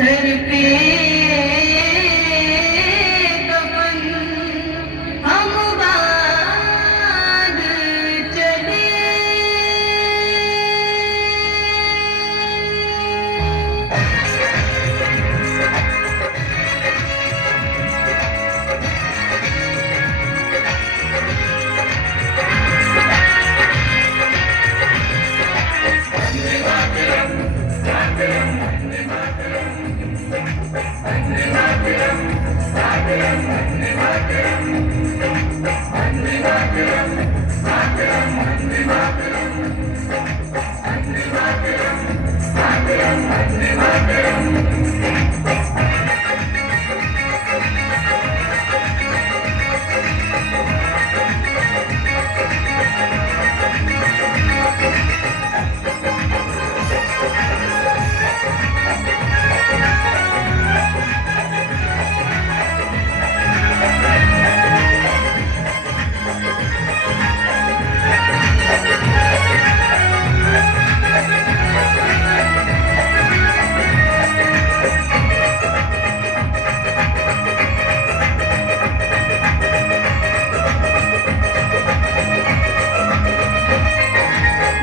Sir पे कफन हम बांध चले।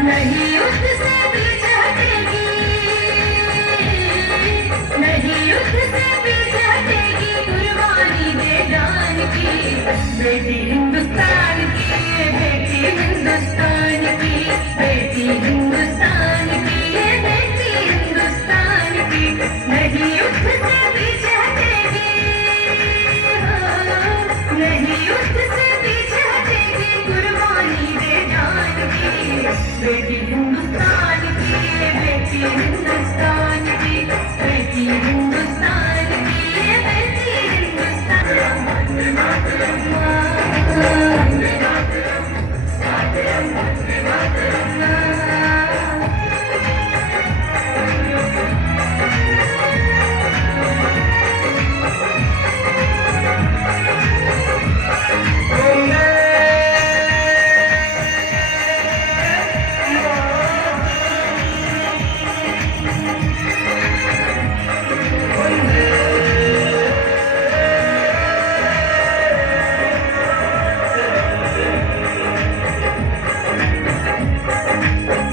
नहीं उससे पीछे हटेगी, नहीं उससे पीछे हटेगी, कुर्बानी दे जान की बेटी हिंदुस्तान की, बेटी हिंदुस्तान की, बेटी हिंदुस्तान की, बेटी हिंदुस्तान की। नहीं उससे पीछे हटेगी, नहीं उससे पीछे हटेगी, कुर्बानी दे जान की बेटी हिंदुस्तान की, बेटी हिंदुस्तान की, बेटी हिंदुस्तान की, बेटी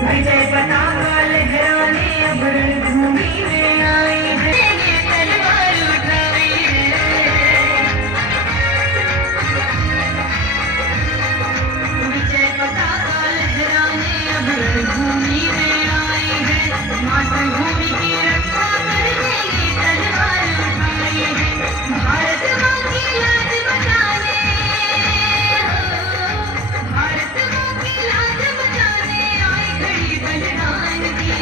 विजय पताका लहराने अब रणभूमि में आए हैं, ये तलवार उठाई है। विजय पताका लहराने अब रणभूमि में आए हैं, मातृभूमि की रक्षा करने ये तलवार उठाई है। भारत माँ की लाज बचाने, भारत माँ की लाज बचाने आई खड़ी बलिदान की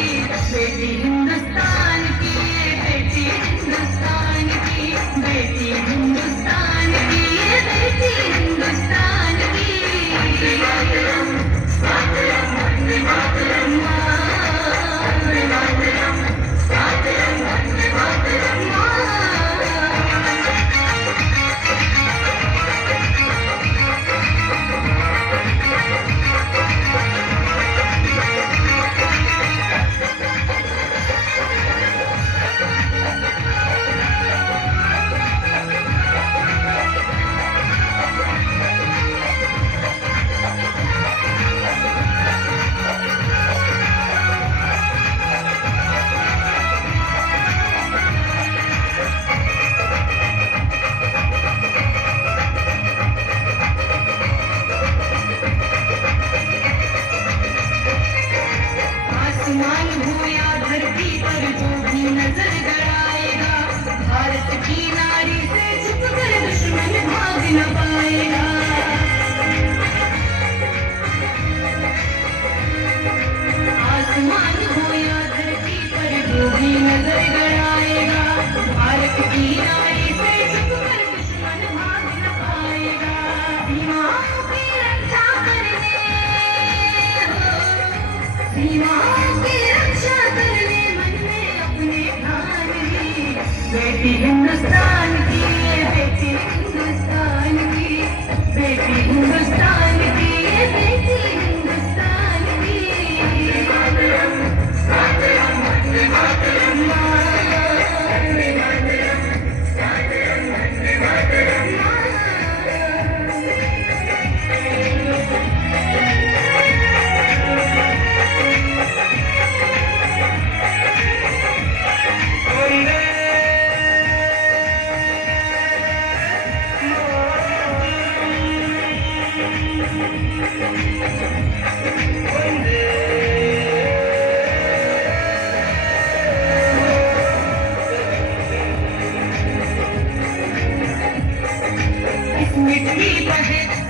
बेटी हिंदुस्तान की, बेटी हिंदुस्तान की, बेटी हिंदुस्तान की, बेटी हिंदुस्तान की। आसमान हो या धरती पर जो भी नजर गड़ाएगा, भारत की नारी से छुपकर दुश्मन भाग न पाएगा। आसमान हो या धरती पर जो भी नजर गड़ाएगा, भारत की नारी से छुपकर दुश्मन भाग न पाएगा। सीमाओं की रक्षा करने, सीमाओं की रक्षा करने मन में अपने ठान ली बेटी हिंदुस्तान की, बेटी हिंदुस्तान की, बेटी हिंदुस्तान की, बेटी हिंदुस्तान की। माँ मिट्टी बहे